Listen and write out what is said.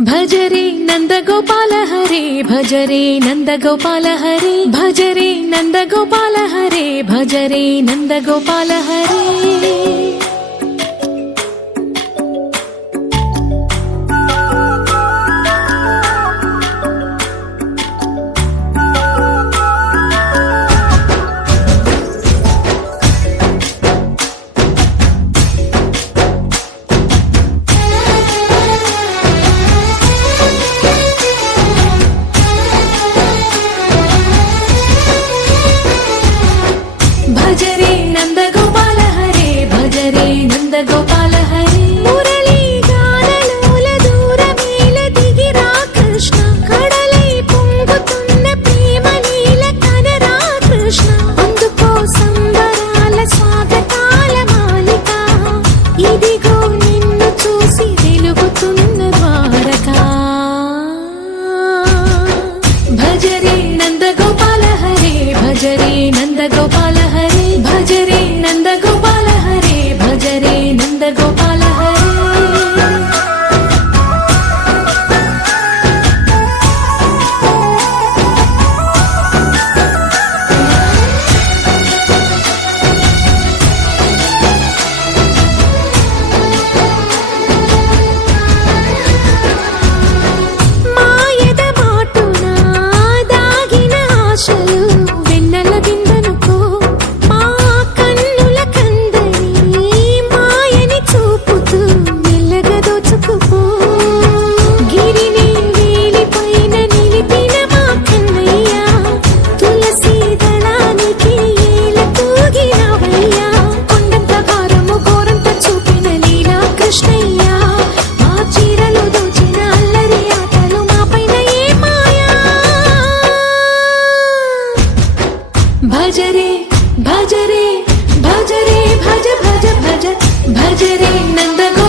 భజరే నందగోపాల హరే భజరే నందగోపాల హరే భజరే నందగోపాల హరే భజరే నందగోపాల హరే భజరే నందగోపాల హరే భజరే నందగోపాల హరే మురళీ గానలోల దూరమేల దిగిరా కృష్ణ కడలై పొంగుతున్న ప్రేమ నీల కనరా కృష్ణ అందుకో సంబరాల స్వాగతాల మాలిక ఇదిగో నిన్ను చూసి వెలుగుతున్న ద్వారకా భజరే నందగోపాల హరే భజరే నందగోపాల హరే భజరే నందగోపాల హరే భజరే నందగోపాల హరే మాయద మాటున దాగిన ఆశలు వెన్నెల విందనుకో మా కన్నుల కందని మాయని చూపుతూ మెల్లగా దోచుకుపో గిరిని వేలిపైన నిలిపిన మా కన్నయ్య తులసి దళానికి ఏల తూగినవయ్యా కొండంత భారము గోరంత చూపిన లీలా కృష్ణయ్య మా చీరలు దోచిన అల్లరి ఆటలు మా పైన ఏ మాయా భజరే భజరే భజరే భజ భజ భజ భజరే నందగోపాల